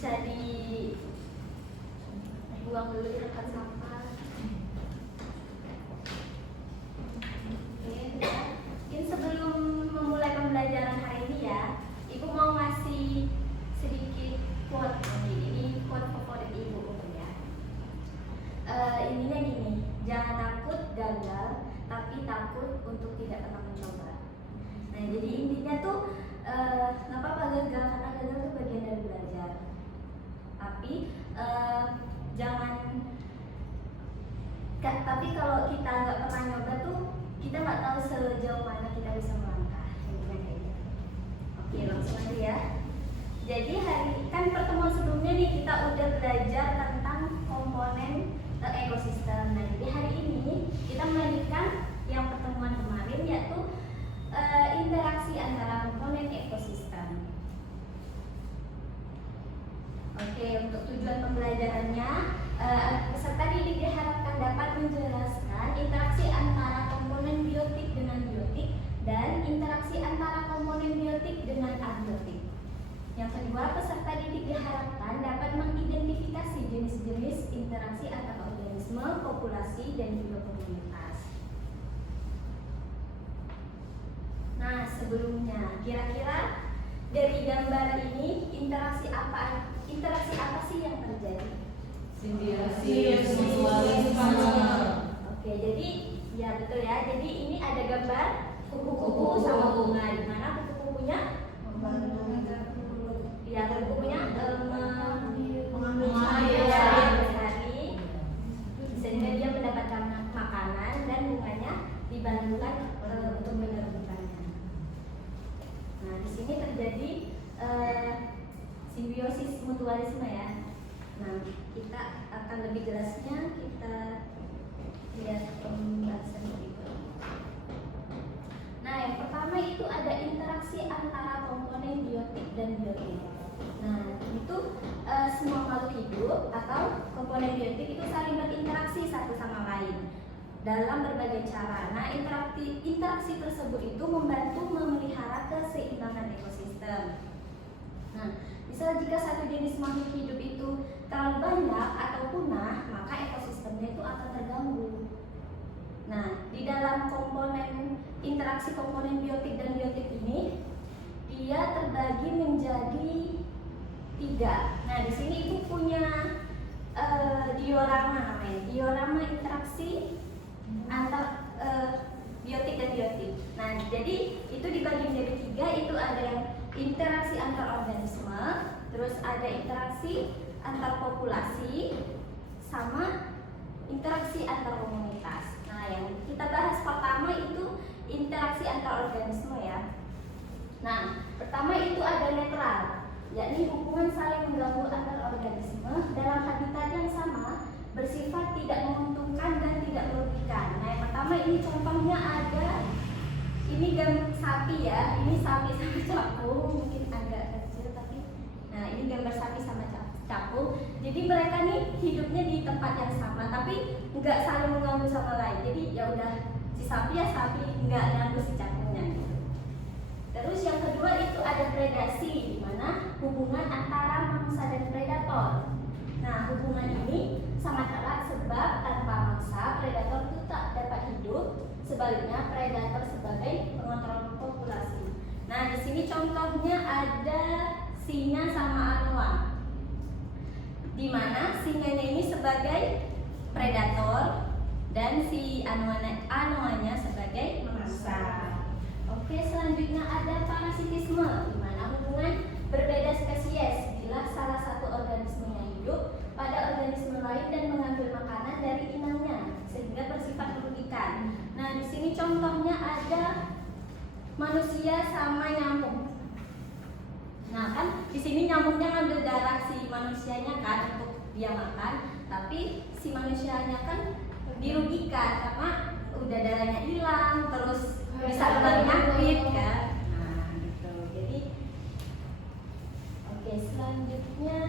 bisa dibuang dulu di tempat sampah. Mungkin sebelum memulai pembelajaran hari ini ya, Ibu mau ngasih sedikit quote. Ini quote favorit Ibu ya. Ininya gini, jangan takut gagal, tapi takut untuk tidak pernah mencoba. Nah, jadi intinya tuh nggak apa-apa gagal, karena gagal itu bagian dari belajar. Tapi tapi kalau kita nggak pernah nyoba tuh, kita nggak tahu sejauh mana kita bisa melangkah. Oke, langsung aja ya. Jadi kan pertemuan sebelumnya nih kita udah belajar tentang komponen ekosistem. Nah, jadi hari ini kita melanjutkan yang pertemuan kemarin, yaitu interaksi antara komponen ekosistem. Oke, untuk tujuan pembelajarannya, peserta didik diharapkan dapat menjelaskan interaksi antara komponen biotik dengan biotik dan interaksi antara komponen biotik dengan abiotik. Yang kedua, peserta didik diharapkan dapat mengidentifikasi jenis-jenis interaksi antara organisme, populasi, dan juga komunitas. Nah, sebelumnya, kira-kira dari gambar ini interaksi apa sih yang terjadi? Simbiosis mutualisme. Oke, jadi ya betul ya. Jadi ini ada gambar kupu-kupu sama bunga, di mana kupu-kupunya mengambil air bersari, sehingga dia mendapatkan makanan, dan bunganya dibantukan untuk menerbitkannya. Nah, di sini terjadi simbiosis mutualisme ya. Nah, kita akan lebih jelasnya, kita lihat pembahasan berikut. Nah, yang pertama itu ada interaksi antara komponen biotik dan biotik. Nah, itu semua makhluk hidup atau komponen biotik itu saling berinteraksi satu sama lain dalam berbagai cara. Nah, interaksi tersebut itu membantu memelihara keseimbangan ekosistem. Nah, misal jika satu jenis makhluk hidup itu terlalu banyak atau punah, maka ekosistemnya itu akan terganggu. Nah, di dalam interaksi komponen biotik dan biotik ini, dia terbagi menjadi 3. Nah, di sini Ibu punya diorama namanya. Diorama interaksi antar biotik dan biotik. Nah, jadi itu dibagi menjadi 3. Itu ada yang interaksi antar organisme, terus ada interaksi antar populasi, sama interaksi antar komunitas. Nah, yang kita bahas pertama itu interaksi antar organisme ya. Nah, pertama itu ada netral, yakni hubungan saling mengganggu antar organisme dalam habitat yang sama, bersifat tidak menguntungkan dan tidak merugikan. Nah, yang pertama ini contohnya ada, ini gambar sapi ya, ini sapi sama capung, mungkin agak kecil tapi, nah ini gambar sapi sama capung. Jadi mereka nih hidupnya di tempat yang sama, tapi nggak saling mengganggu sama lain. Jadi ya udah, si sapi ya sapi, nggak ganggu si capungnya gitu. Terus yang kedua itu ada predasi, di mana hubungan antara mangsa dan predator. Nah, hubungan ini sangat erat sebab tanpa mangsa predator itu tak dapat hidup. Sebaliknya predator sebagai pengontrol populasi. Nah, di sini contohnya ada singa sama anoa, di mana singanya ini sebagai predator dan si anoanya sebagai mangsa. Oke, selanjutnya ada parasitisme, di mana hubungan berbeda spesies bila salah satu organisme yang hidup pada organisme lain dan mengambil makanan dari inangnya sehingga bersifat merugikan. Nah, di sini contohnya ada manusia sama nyamuk. Nah, kan di sini nyamuknya ngambil darah si manusianya kan untuk dia makan, tapi si manusianya kan dirugikan karena udah darahnya hilang, terus bisa kena penyakit kan. Nah, gitu. Jadi oke, selanjutnya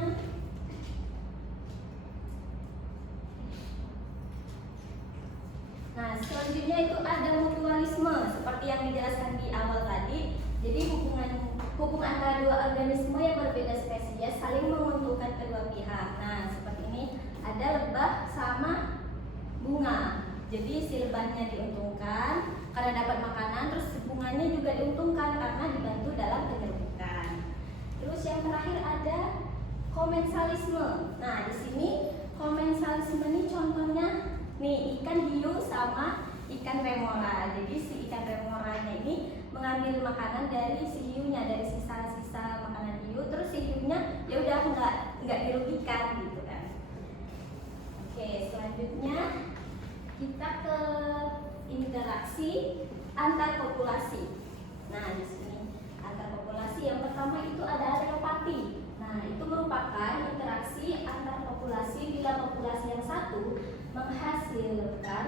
selanjutnya itu ada mutualisme seperti yang dijelaskan di awal tadi. Jadi hubungan antara dua organisme yang berbeda spesies saling menguntungkan pihak. Nah, seperti ini ada lebah sama bunga. Jadi si lebahnya diuntungkan karena dapat makanan, terus si bunganya juga diuntungkan karena dibantu dalam penyerbukan. Terus yang terakhir ada komensalisme. Nah, di sini komensalisme ini contohnya nih ikan hiu sama ikan remora. Jadi si ikan remoranya ini mengambil makanan dari si hiunya, dari sisa-sisa makanan hiu, terus si hiunya ya udah nggak dirugikan gitu kan. Oke, selanjutnya kita ke interaksi antar populasi. Nah, di sini antar populasi yang pertama itu ada areopati. Nah, itu merupakan interaksi antar populasi bila populasi yang satu menghasilkan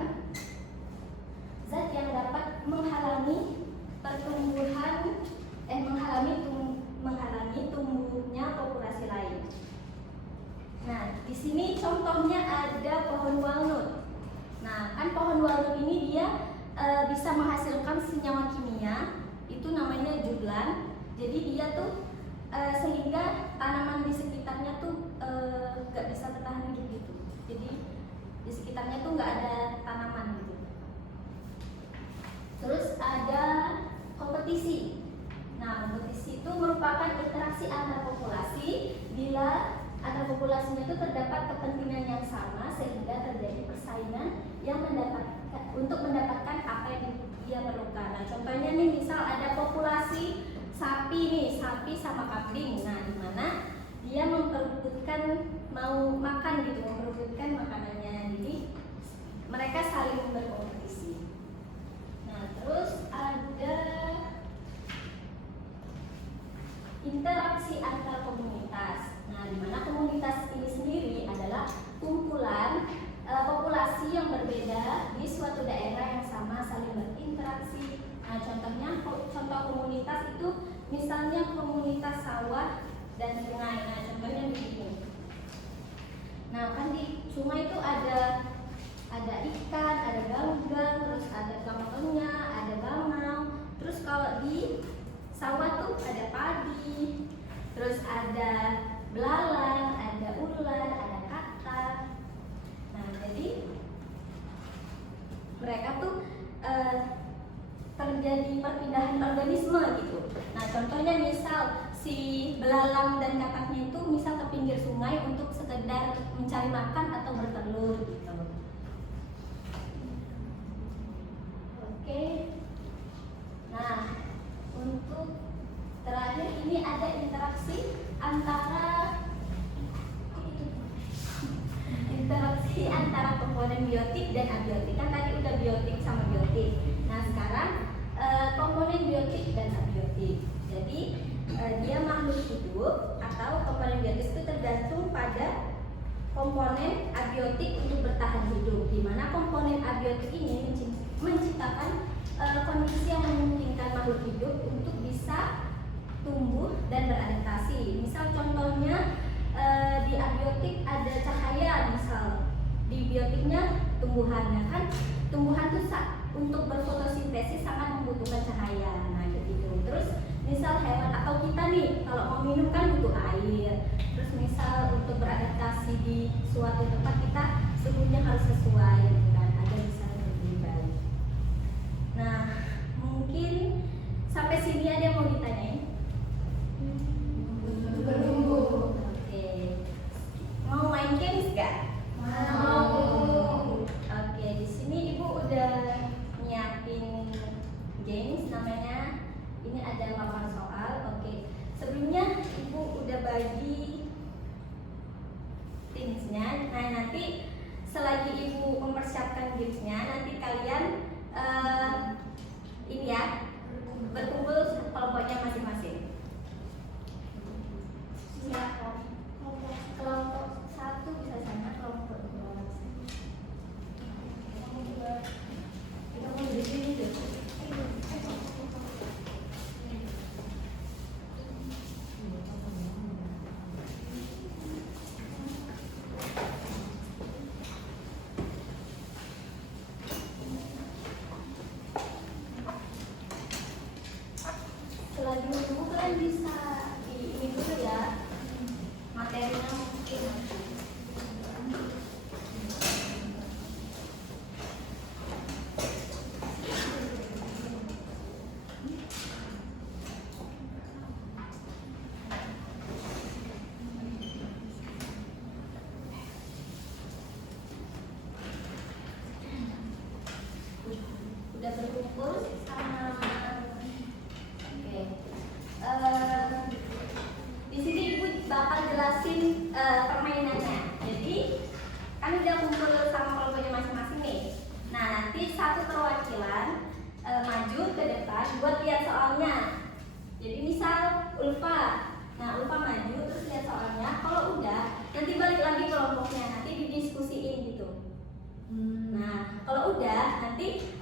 zat yang dapat menghalangi pertumbuhan menghalangi tumbuhnya populasi lain. Nah, di sini contohnya ada pohon walnut. Nah, kan pohon walnut ini dia bisa menghasilkan senyawa kimia, itu namanya juglan. Jadi dia tuh sehingga tanaman di sekitarnya tuh nggak bisa bertahan hidup gitu. Jadi di sekitarnya tuh nggak ada tanaman gitu. Terus ada kompetisi. Nah, kompetisi itu merupakan interaksi antar populasi bila antar populasinya itu terdapat kepentingan yang sama sehingga terjadi persaingan yang untuk mendapatkan apa yang dia perlukan. Nah, contohnya nih misal ada populasi sapi nih, sapi sama kambing. Nah, di mana dia memperebutkan mau makan gitu, memperebutkan makanannya. Jadi mereka saling berkompetisi. Nah, terus ada interaksi antar komunitas. Nah, di mana komunitas ini sendiri adalah kumpulan populasi yang berbeda di suatu daerah yang sama saling berinteraksi. Nah, contoh komunitas itu misalnya komunitas sawah dan sungai. Nah, contohnya begini. Nah, kan di sungai itu ada ikan, ada ganggang, terus ada planktonnya, ada bangau. Terus kalau di sawah tuh ada padi, terus ada belalang, ada ular, ada katak. Nah, jadi mereka tuh terjadi perpindahan organisme gitu. Nah, contohnya misal si belalang dan kataknya itu misal ke pinggir sungai untuk sekedar mencari makan atau bertelur gitu. Oke. Nah, untuk terakhir ini ada interaksi antara komponen biotik dan abiotik. Kan tadi udah biotik sama biotik. Nah, sekarang komponen biotik dan abiotik. Jadi dia makhluk hidup atau komponen biotik itu tergantung pada komponen abiotik untuk bertahan hidup. Di mana komponen abiotik ini menciptakan kondisi yang memungkinkan makhluk hidup untuk bisa tumbuh dan beradaptasi. Misal contohnya di abiotik ada cahaya, misal di biotiknya tumbuhannya kan tumbuhan tuh untuk berfotosintesis sangat membutuhkan cahaya. Nah, gitu. Terus misal hewan atau kita nih kalau mau minum kan butuh air. Terus misal untuk beradaptasi di suatu tempat kita suhunya harus sesuai kan agar bisa lebih baik. Nah, mungkin sampai sini ada yang mau ditanyain? Belum. Oke. Mau main games gak? Mau. Oke, di sini Ibu udah nyiapin games namanya. Ini ada papan soal. Oke. Sebelumnya Ibu udah bagi timsnya. Nah, nanti selagi Ibu mempersiapkan gamesnya, nanti kalian ini ya berkumpul kelompoknya masing-masing. Ya, kelompok satu bisa sana, kelompok dua bisa. Kita mau di sini deh. Selagi menunggu kalian bisa di ini dulu ya materinya mungkin.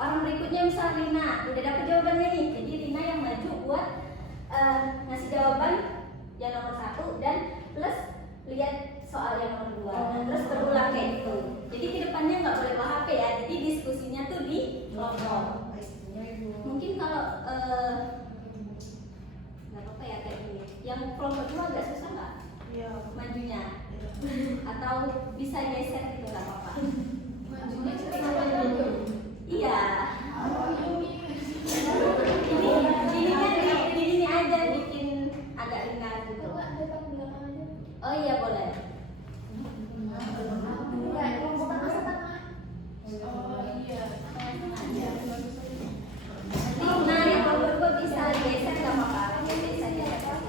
orang berikutnya misal Rina udah dapat jawabannya nih, jadi Rina yang maju buat ngasih jawaban yang nomor 1 dan plus lihat soal yang nomor 2, terus berulang kayak gitu. Jadi kedepannya nggak boleh bawa HP ya, jadi diskusinya tuh di kelompok. Mungkin kalau nggak apa-apa ya kayak gini, yang kelompok 2 agak susah nggak? Iya. Majunya atau bisa geser gitu nggak apa-apa. Iya. Ini kan di sini aja bikin agak ringan gitu. Oh iya boleh. Nah yang nomor 2 bisa geser nggak apa-apa. Bisa geser.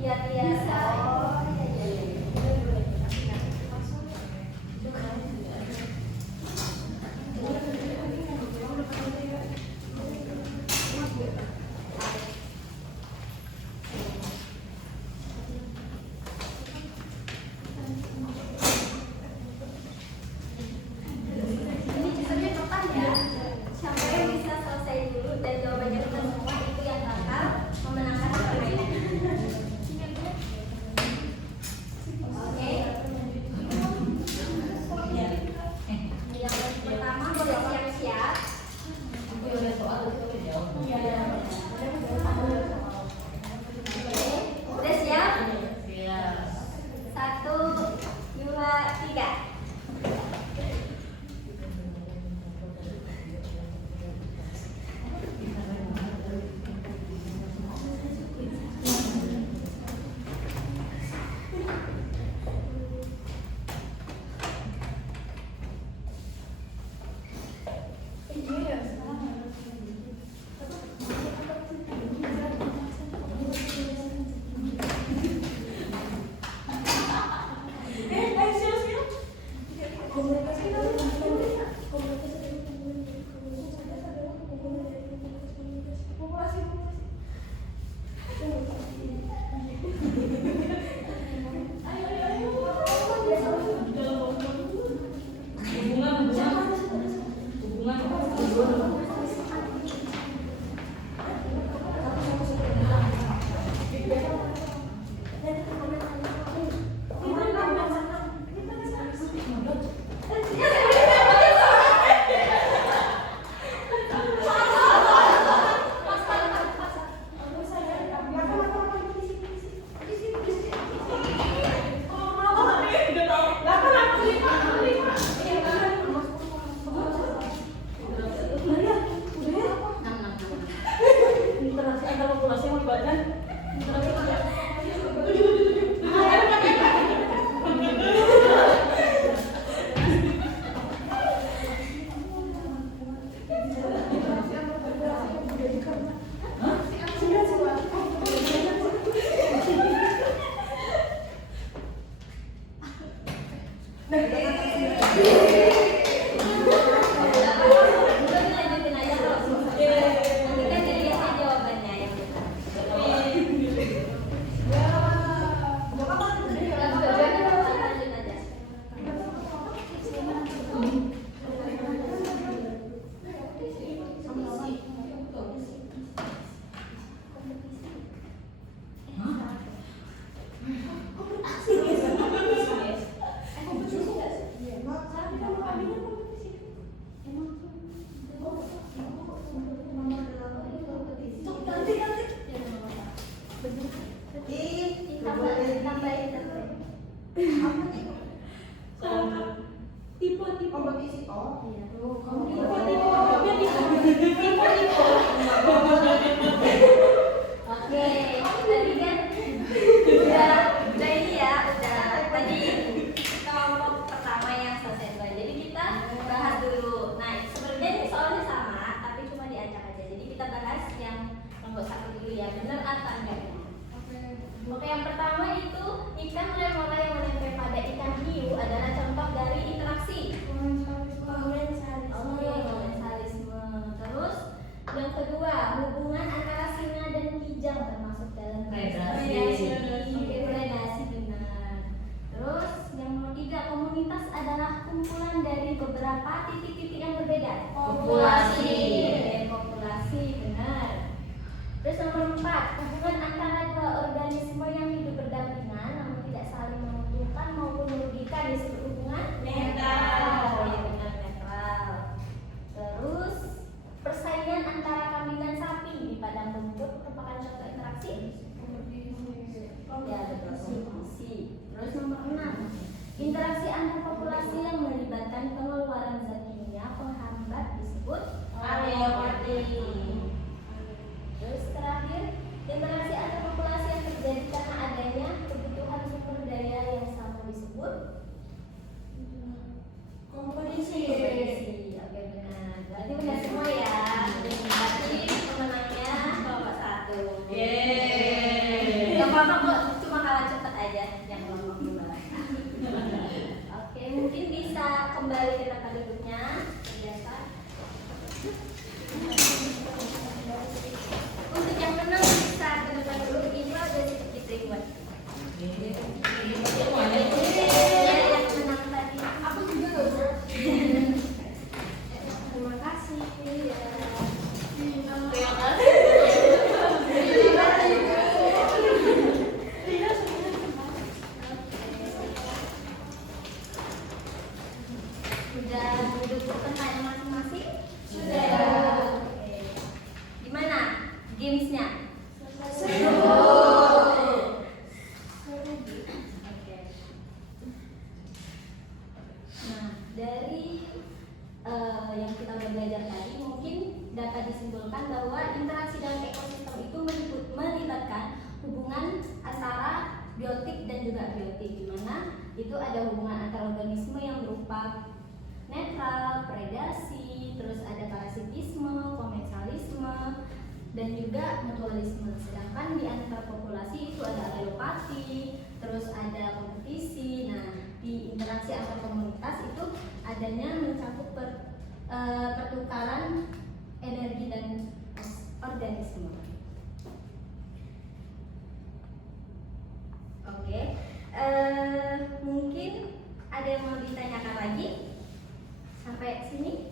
Iya biasa. Oh iya iya. Ini ceritanya kapan ya? Siapa yang bisa selesai dulu dan jawabannya benar semua itu yang bakal memenangkan permainan. Oke. Yang pertama boleh siap-siap. Udah siap? 1, 2, 3. Lanjutin aja terus. Nanti kan dilihat aja jawabannya yang benar. Lanjut aja. Oke, tadi kan udah ini ya, udah tadi kelompok pertama yang selesai duluan. Jadi kita bahas dulu. Nah, sebenarnya ini soalnya sama, tapi cuma diacak aja. Jadi kita bahas yang nomor 1 dulu ya, benar atau enggaknya. Oke, yang pertama itu ikan lemola yang menempel pada ikan hiu adalah contoh dari interaksi. Oke, komensalisme. Terus yang kedua, hubungan apa-apa kok, cuma kalah cepat aja, yang ngomong duluan. Oke, mungkin bisa kembali ke tempat duduknya, biasa. Untuk yang menang bisa ke depan dulu, ini ada sedikit reward. Ya, yang menang tadi. Aku juga nggak bisa. Terima kasih. Terima kasih. Sudah duduk bertanya masing-masing? Sudah. Oke. Gimana gamesnya? Seru. Oke. Nah, dari yang kita udah belajar tadi, mungkin dapat disimpulkan bahwa interaksi dalam ekosistem itu melibatkan hubungan antara biotik dan juga abiotik, di mana itu ada hubungan antar organisme yang berupa netral, predasi, terus ada parasitisme, komensalisme, dan juga mutualisme. Sedangkan di antar populasi itu ada alelopati, terus ada kompetisi. Nah, di interaksi antar komunitas itu adanya mencakup pertukaran energi dan organisme. Oke, mungkin ada yang mau ditanyakan lagi sampai sini?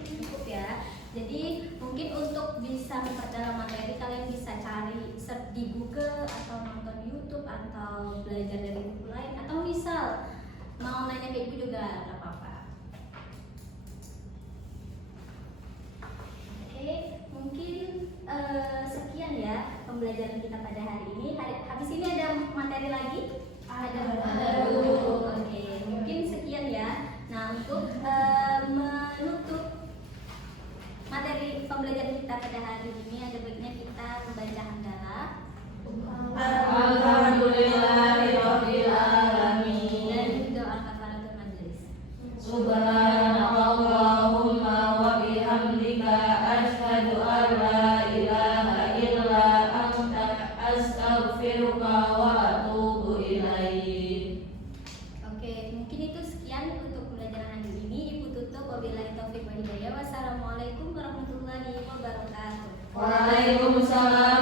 Cukup ya. Jadi mungkin untuk bisa memperdalam materi, kalian bisa cari search di Google atau nonton YouTube atau belajar dari buku lain, atau misal mau nanya ke ibu juga nggak apa-apa. Oke, mungkin sekian ya pembelajaran kita pada hari ini. Habis ini ada materi lagi? Ada. Oke, mungkin sekian ya. Nah, untuk menutup materi pembelajaran kita pada hari ini, ada baiknya kita membaca hamdalah. Alhamdulillahirabbil alamin. Dan doa kafaratul majelis. Subhanallahumma wa bihamdika asyhadu an la ilaha illa anta astaghfiruka wa atubu ilaik. Oke, mungkin itu sekian untuk pembelajaran hari ini. Ibu tutup, wabillahi taufiq wal hidayah. Wassalamualaikum warahmatullahi wabarakatuh. Waalaikumsalam